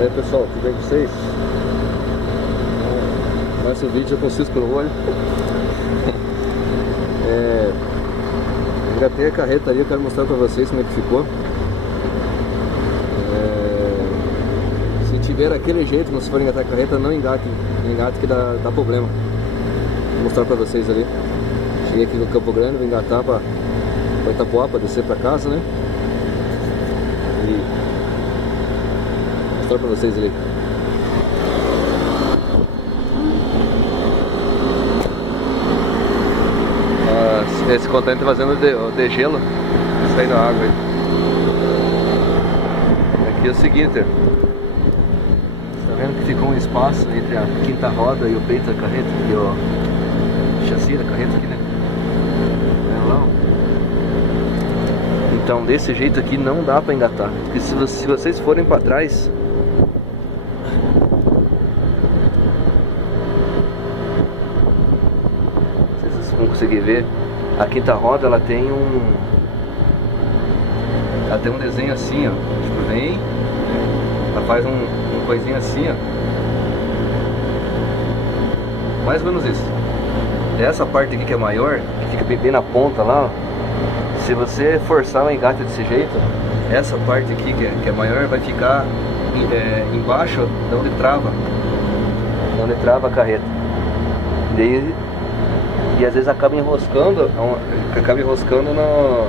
E aí pessoal, tudo bem com vocês? Mais um vídeo com cisco no olho. Engatei a carreta ali, eu quero mostrar pra vocês como é que ficou. Se tiver aquele jeito, não se for engatar a carreta, não engate que dá problema. Vou mostrar pra vocês ali. Cheguei aqui no Campo Grande, vou engatar pra Itapuá, pra descer pra casa, né? E vou mostrar pra vocês ali. Esse contêiner tá fazendo o degelo, sair da água aí. Aqui é o seguinte, tá vendo que ficou um espaço entre a quinta roda e o peito da carreta, e o chassi da carreta aqui, né? Então desse jeito aqui não dá pra engatar, porque se vocês forem pra trás, vocês vão conseguir ver. A quinta roda ela tem um desenho assim, ó. Tipo, vem, ela faz um coisinho assim, ó. Mais ou menos isso. Essa parte aqui que é maior, que fica bem na ponta lá, ó. Se você forçar o engate desse jeito, essa parte aqui que é maior vai ficar embaixo de onde trava a carreta. E às vezes acaba enroscando no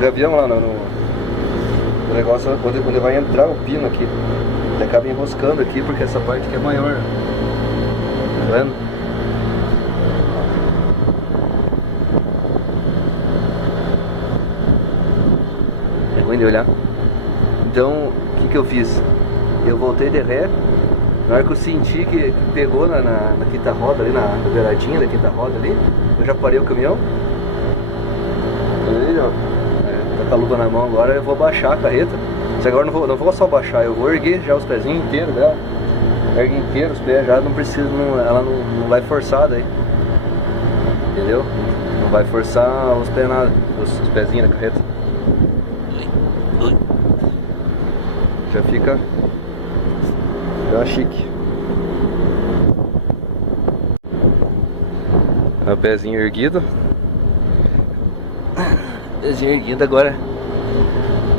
gavião lá, no negócio, quando vai entrar o pino aqui, ele acaba enroscando aqui, porque essa parte aqui é maior. Tá vendo? É ruim de olhar. Então, o que eu fiz? Eu voltei de ré. Na hora que eu senti que pegou na quinta roda ali, na beiradinha da quinta roda ali, eu já parei o caminhão. Aí, ó, tá com a luva na mão agora, eu vou baixar a carreta. Mas agora não vou só baixar, eu vou erguer já os pezinhos inteiros dela. Ergue inteiro os pés, já não precisa, ela não vai forçar daí. Entendeu? Não vai forçar os pés nada, os pezinhos da carreta. Já fica chique. O pezinho erguido. Pezinho erguido agora.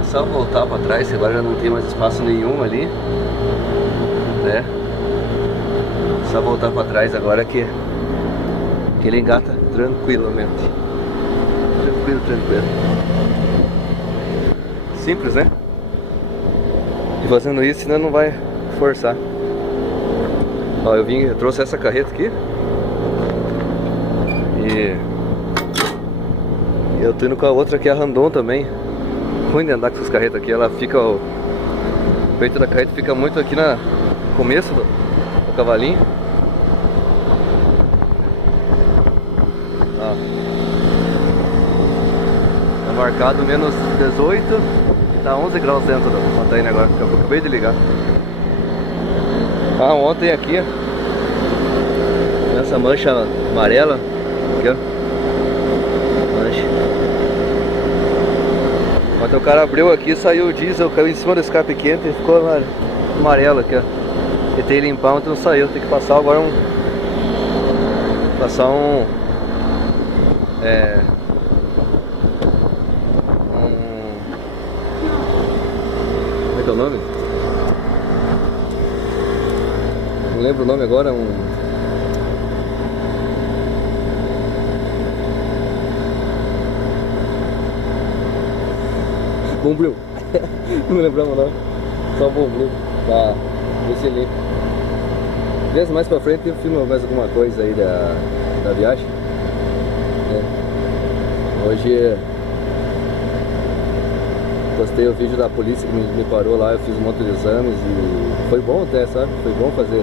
É só voltar para trás, que agora já não tem mais espaço nenhum ali, né? Só voltar para trás agora que ele engata tranquilamente. Tranquilo. Simples, né? E fazendo isso, senão não vai forçar. Ó, eu trouxe essa carreta aqui e eu tô indo com a outra que é a Randon também. Ruim de andar com essas carretas aqui, ela fica, o peito da carreta fica muito aqui no começo do cavalinho. Ó, tá marcado menos 18 e tá 11 graus dentro do container agora, que eu acabei de ligar. Ah, ontem aqui, essa mancha amarela, aqui ó, mancha. Ontem o cara abriu aqui, saiu o diesel, caiu em cima do escape quente e ficou amarelo aqui ó. Tentei limpar, ontem não saiu, tem que passar agora como é que é o nome? Não lembro o nome agora, Bombril. Não lembramos o nome. Só Bombril. Tá, excelente. Aliás, mais pra frente eu filmo mais alguma coisa aí da viagem. Hoje postei o vídeo da polícia que me parou lá, eu fiz um monte de exames e foi bom até, sabe? Foi bom fazer.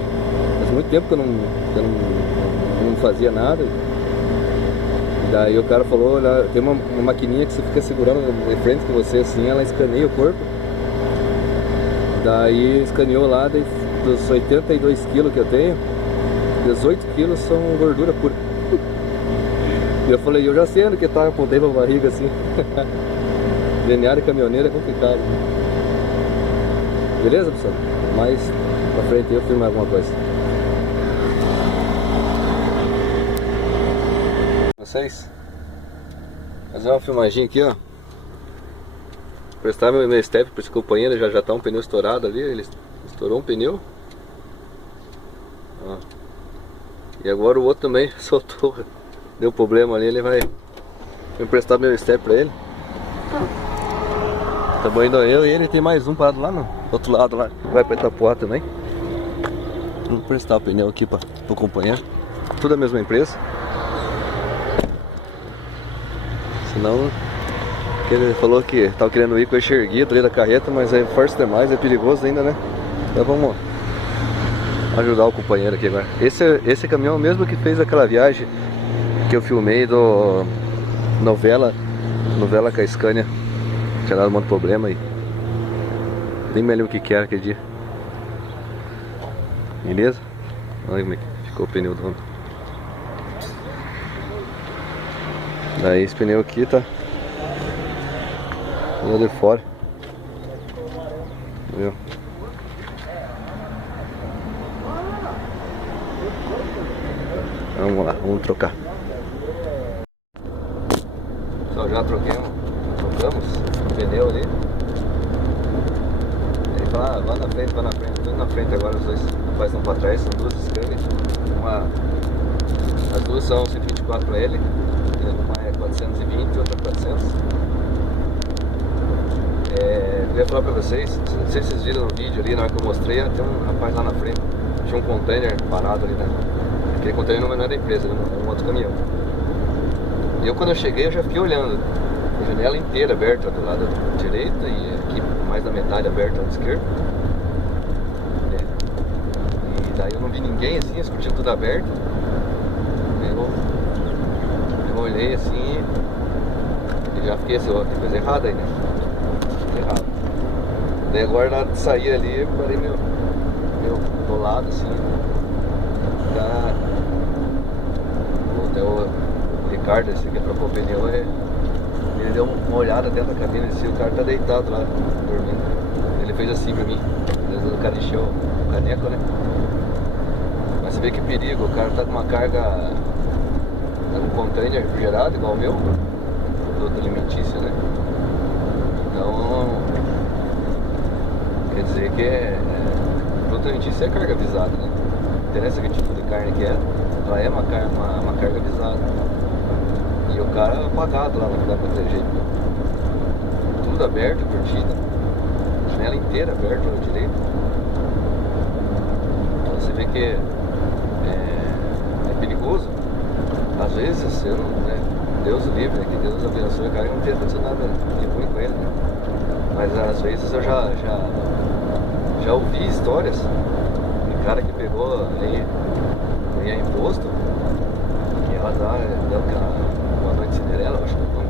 Faz muito tempo que eu não fazia nada. E daí o cara falou, olha, tem uma maquininha que você fica segurando em frente com você assim, ela escaneia o corpo. Daí escaneou lá, daí dos 82 quilos que eu tenho, 18 quilos são gordura pura. E eu falei, eu já sei onde que tá, apontei pra barriga assim. DNA de caminhoneiro é complicado. beleza, pessoal? Mais pra frente eu filmo alguma coisa. Vocês fazer uma filmagem aqui, ó. Prestar meu step para esse companheiro, já tá um pneu estourado ali, ele estourou um pneu. Ó. E agora o outro também soltou, deu problema ali, ele vai emprestar meu step para ele. Estamos indo eu e ele, tem mais um parado lá no outro lado lá, vai para Itapuá também. Vou prestar o pneu aqui para o companheiro, tudo a mesma empresa. Senão, ele falou que tava querendo ir com o eixo erguido ali da carreta, mas é forte demais, é perigoso ainda, né? Então vamos ajudar o companheiro aqui agora. Esse caminhão é o mesmo que fez aquela viagem que eu filmei do novela com a Scania. Tinha dado um monte de problema aí. Nem me lembro o que era aquele dia. Beleza? Olha como é que ficou o pneu do Honda. Daí esse pneu aqui tá lá de fora. Viu? Vamos lá, vamos trocar. Só já trocamos o pneu ali. Ele fala, vai na frente, tudo na frente agora, os dois rapazes estão para trás, são duas Scania. As duas são 124 para ele, uma é 420 e outra 400. Eu ia falar para vocês, não sei se vocês viram no vídeo ali, na hora que eu mostrei, tem um rapaz lá na frente, tinha um container parado ali, né? Aquele container não é da empresa, é um outro caminhão. E eu quando eu cheguei eu já fiquei olhando, a janela inteira aberta do lado direito e aqui mais da metade aberta do lado esquerdo. E daí eu não vi ninguém assim, escutinho tudo aberto. Eu olhei assim e já fiquei assim, ó, tem coisa errada aí, né? Errado. Daí agora na hora de sair ali, eu parei meu do lado assim. Até o Ricardo, esse que trocou o pneu, ele deu uma olhada dentro da cabine, assim, o cara tá deitado lá, dormindo. Ele fez assim pra mim, às vezes o cara encheu o caneco, né? Mas você vê que perigo, o cara tá com uma carga, um container refrigerado igual o meu, produto alimentício, né? Então, quer dizer que produto alimentício é carga avisada, né? Não interessa que tipo de carne que é, ela é uma carga avisada. E o cara apagado lá, não dá pra ter jeito. Tudo aberto, cortina, janela inteira aberta no direito. Então você vê que é perigoso. Às vezes você não, né? Deus o livre, que Deus abençoe o cara, não tem acontecido nada de ruim com ele, né? Mas às vezes eu já ouvi histórias de cara que pegou aí, ganhar imposto, e ela deu Boa Noite Cinderela, acho que é o nome.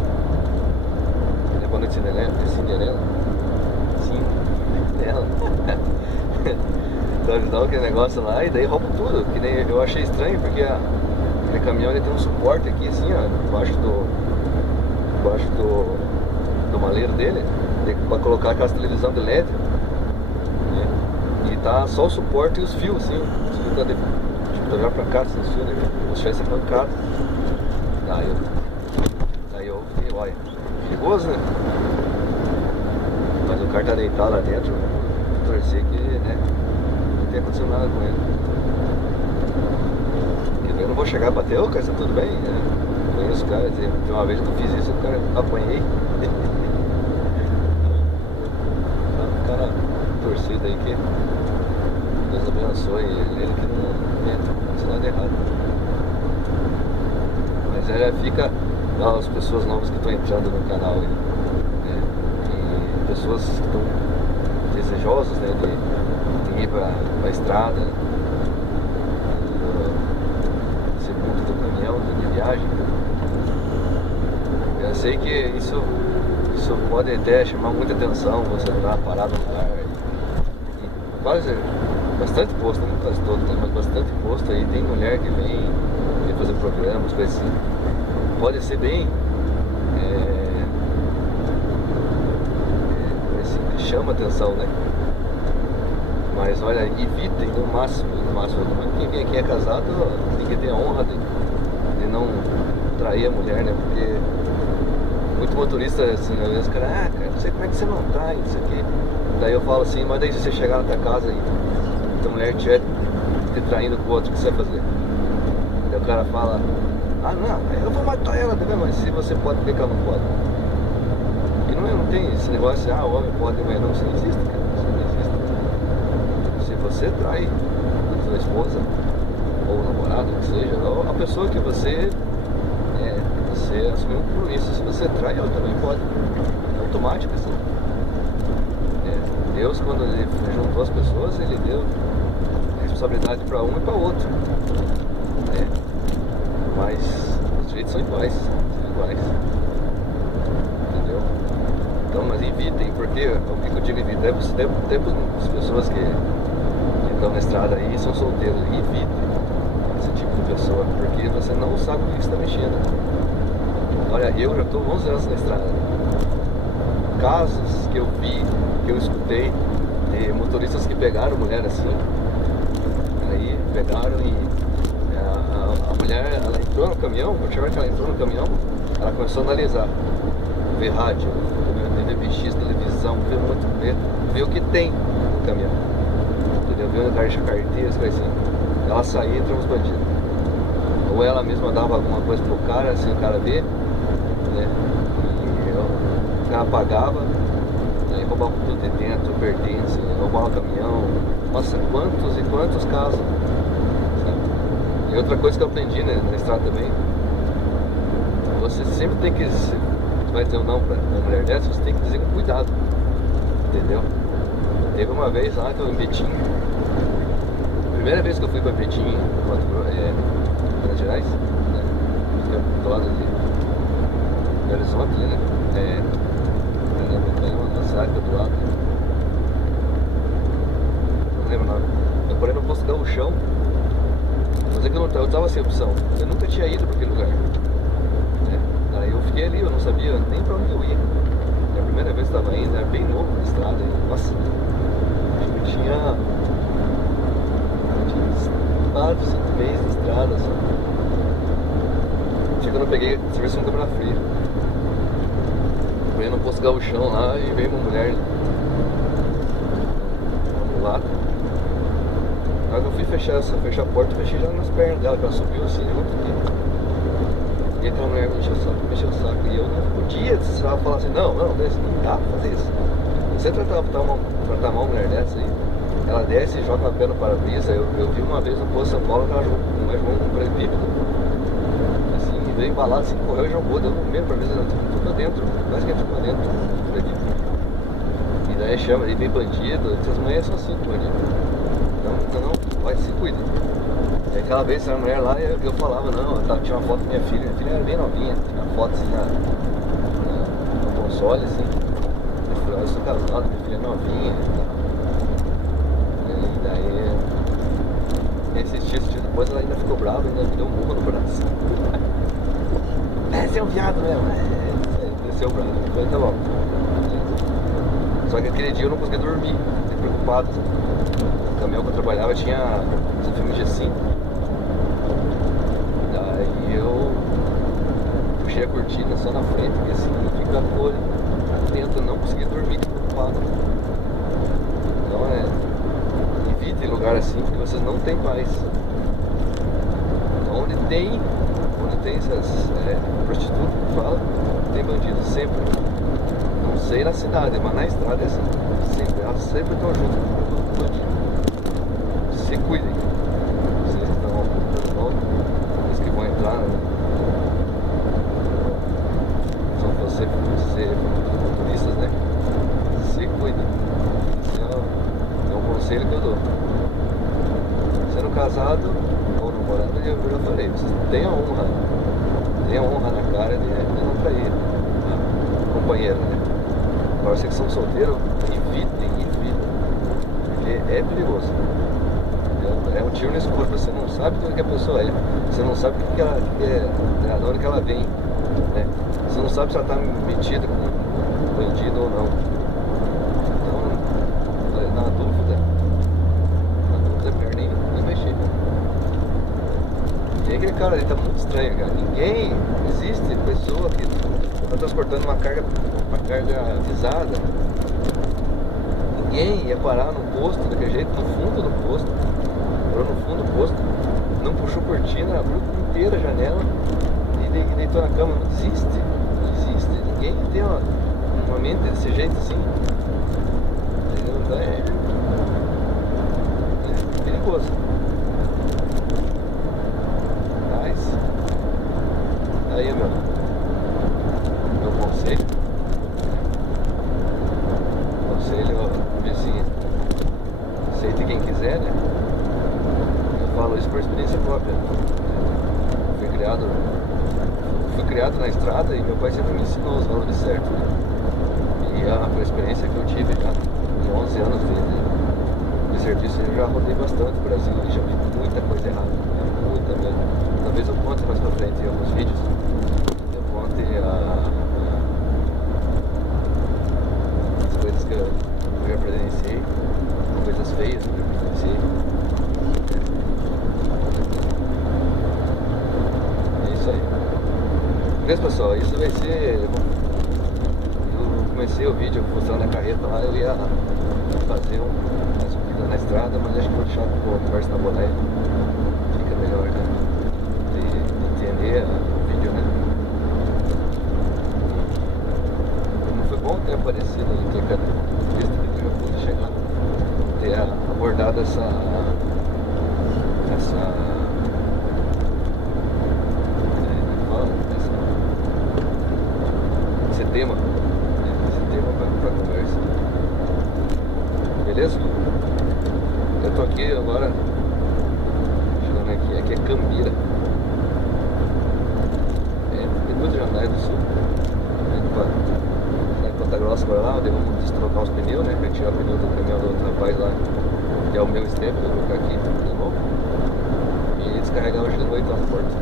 É Boa Noite Cinderela? É Cinderela? Cinderela. Então eles dão aquele negócio lá e daí roubam tudo. Que nem eu achei estranho porque aquele caminhão ele tem um suporte aqui assim, ó, embaixo do maleiro dele, pra colocar aquelas televisão de LED. Né? E tá só o suporte e os fios assim, os fios da olhar pra cá, assim, os fios, né? Os fios arrancados. Daí eu fiquei, olha, perigoso, né? Mas o cara tá deitado lá dentro, torcer que, né, não tenha acontecido nada com ele. Porque eu não vou chegar a bater, ô cara, tá tudo bem, né? Conheço o cara, de uma vez que eu fiz isso, o cara apanhei. O cara torcido aí que Deus abençoe ele que não aconteceu nada errado. Mas já fica as pessoas novas que estão entrando no canal aí, né? E pessoas que estão desejosas, né, de ir para a estrada, esse mundo do caminhão, de viagem. Eu sei que isso pode até chamar muita atenção, você estar parado no lugar. E quase bastante posto, não quase todo, né, mas bastante posto aí, tem mulher que vem fazer programas, coisas assim. Pode ser bem assim, que chama atenção, né? Mas olha, evitem no máximo, quem vem aqui é casado tem que ter a honra de não trair a mulher, né? Porque muito motorista, assim, às vezes o cara, cara, não sei como é que você não trai, não sei o quê. Daí eu falo assim, mas daí se você chegar na tua casa e a mulher estiver te traindo com o outro, o que você vai fazer? Daí o cara fala, não, eu vou matar ela também, mas se você pode, por que ela não pode? Porque não tem esse negócio, o homem pode, mulher não, isso não existe, cara, isso não existe. Se você trai a sua esposa, ou namorado, que seja, ou a pessoa que você assumiu um compromisso, se você trai, ela também pode. É automático assim. Deus, quando ele juntou as pessoas, ele deu responsabilidade para um e para outro. Mas os direitos são iguais. Entendeu? Então, mas evitem, porque o que eu digo evitem? Tem as pessoas que estão na estrada aí e são solteiros, evitem esse tipo de pessoa, porque você não sabe o que você está mexendo. Olha, eu já estou 11 anos na estrada. Casos que eu vi, que eu escutei, de motoristas que pegaram mulher assim. Aí pegaram e a mulher, ela entrou no caminhão, quando tiver que ela entrou no caminhão, ela começou a analisar, ver rádio, ver BX, televisão, ver o que tem no caminhão. Entendeu? Ver onde o cara deixa carteira, as coisas assim. Ela saía e entrou nos bandidos. Ou ela mesma dava alguma coisa pro cara, assim o cara vê, né? E o cara pagava, aí roubava tudo de dentro, pertence, roubava o caminhão. Nossa, quantos e quantos casos, sabe? E outra coisa que eu aprendi, né, na estrada também, você sempre tem que, você vai dizer um não pra uma mulher dessa, você tem que dizer com cuidado, entendeu? Teve uma vez lá que eu em Betim, primeira vez que eu fui pra Betim, Minas Gerais, né? Do lado de Horizonte, né? Uma cidade do lado, né? Não lembro o nome. Eu parei no posto Gauchão, mas é que eu tava sem opção. Eu nunca tinha ido pra aquele lugar, né? Aí eu fiquei ali, eu não sabia nem pra onde eu ia. A primeira vez que eu tava indo, era bem novo na estrada. Nossa, acho que eu tinha uns 4, 5 meses de estrada só. Quando eu peguei serviço no Câmara Fria, fui no posto Gauchão lá e veio uma mulher lá. Na hora que eu fui fechar a porta, eu fechei já nas pernas dela, que ela subiu assim junto aqui. E aquela mulher me encheu o saco. E eu não podia falar assim, não dá pra fazer isso. Você tratar mal uma mulher dessa aí, ela desce e joga a pé no para-brisa. Eu vi uma vez no posto São Paulo que ela jogou um paralelepípedo. Veio embalado assim, correu e jogou, deu no meio pra mesa, tudo pra dentro, quase que entrou pra dentro. E daí chama, ele vem bandido, essas mulheres são assim, bandido. Não, vai, se cuida. E aquela vez, essa mulher lá, eu falava, não, tinha uma foto da minha filha era bem novinha, tinha uma foto assim no console, assim. Eu falei, eu sou casado, minha filha é novinha e daí, insistiu, depois ela ainda ficou brava, ainda me deu um murro no braço. Você é um viado mesmo, desceu o braço, foi tá bom. Só que aquele dia eu não conseguia dormir, fiquei preocupado. O caminhão que eu trabalhava tinha esse filme G5. Daí eu puxei a cortina só na frente, porque assim fica a cor atento, eu não consegui dormir, preocupado. Então evite lugar assim, porque vocês não têm paz. Onde tem essas prostitutas que falam, tem bandido sempre. Não sei na cidade, mas na estrada é assim. Sempre, elas sempre estão juntas com o bandido. Se cuidem. Vocês estão os que vão entrar, né? São vocês motoristas, né? Se cuidem. Esse é um conselho que eu dou. Sendo casado ou namorado, eu já falei, vocês tenham honra na cara de não trair a companheira, né? Agora vocês que são solteiros, evitem, porque é perigoso. É um tiro no escuro, você não sabe de onde que a pessoa é, você não sabe de onde que ela vem, né? Você não sabe se ela está metida com bandido ou não. Então, na dúvida, cara, ele tá muito estranho, cara. Ninguém, existe pessoa que tá transportando uma carga pesada. Ninguém ia parar no posto daquele jeito, no fundo do posto. Parou no fundo do posto, não puxou cortina, abriu inteira a janela e deitou na cama. Não existe, não existe. Ninguém tem uma mente desse jeito assim. Entendeu? É perigoso. Mas aí, meu conselho, assim, aceite quem quiser, né? Eu falo isso por experiência própria. Fui criado na estrada e meu pai sempre me ensinou os valores certos, né? E a experiência que eu tive já em 11 anos de serviço, eu já rodei bastante o Brasil e já vi muita coisa errada, né? Muita mesmo. Talvez eu conte mais pra frente em alguns vídeos. Eu conte as coisas que eu já presenciei, coisas feias que eu presenciei. É isso aí. Beleza, pessoal? Isso vai ser... Eu comecei o vídeo mostrando a carreta lá, eu ia fazer uma subida na estrada, mas acho que vou deixar com a conversa na boleia. Fica melhor, né? De entender o vídeo, né? Como foi bom ter aparecido ali, ter visto que eu já pude chegar, ter abordado esse tema para conversa. Beleza? Eu tô aqui agora, chegando aqui é Cambira. É Rio de Janeiro do Sul. Ponta Grossa para lá, onde vamos destrocar os pneus, né? Para tirar o pneu do caminhão do outro rapaz lá, que é o meu step, eu vou colocar aqui de novo. E descarregar hoje de noite lá no porto.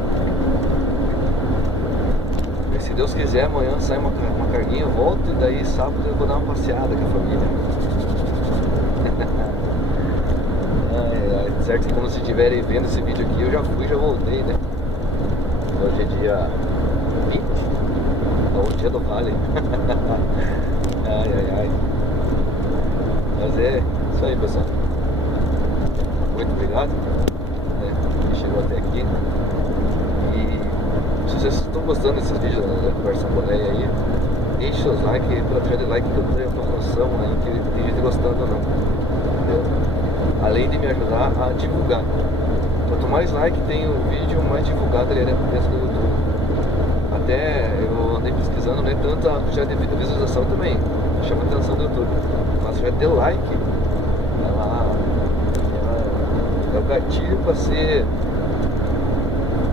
E se Deus quiser, amanhã sai uma carguinha, eu volto e daí sábado eu vou dar uma passeada com a família. Certo que quando vocês estiverem vendo esse vídeo aqui, eu já fui, já voltei, né? Hoje é dia 20. O dia do vale. Ai. Mas é isso aí, pessoal. Muito obrigado, né, que chegou até aqui. E se vocês estão gostando desses vídeos da conversa boleia aí, deixe seus likes pela fé de like, que eu tenho uma noção aí que tem gente gostando ou não. Entendeu? Além de me ajudar a divulgar. Quanto mais like tem o vídeo, mais divulgado ele é dentro do YouTube. Até eu andei pesquisando, não é tanto a quantidade de visualização também, chama a atenção do YouTube, mas já ter like, ela é o gatilho para ser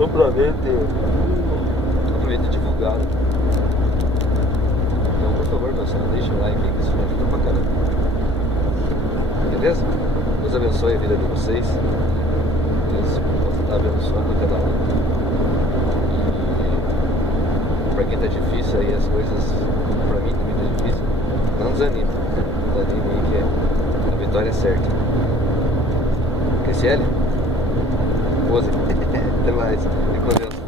amplamente divulgado. Então, por favor, pessoal, deixa o like aí que isso me ajuda pra caramba. Beleza? Deus abençoe a vida de vocês. Deus está abençoando cada um. Pra quem tá difícil aí as coisas, pra mim também tá difícil, não desanime. Não desanime aí que a vitória é certa. QCL? Pose. Até mais. E com Deus.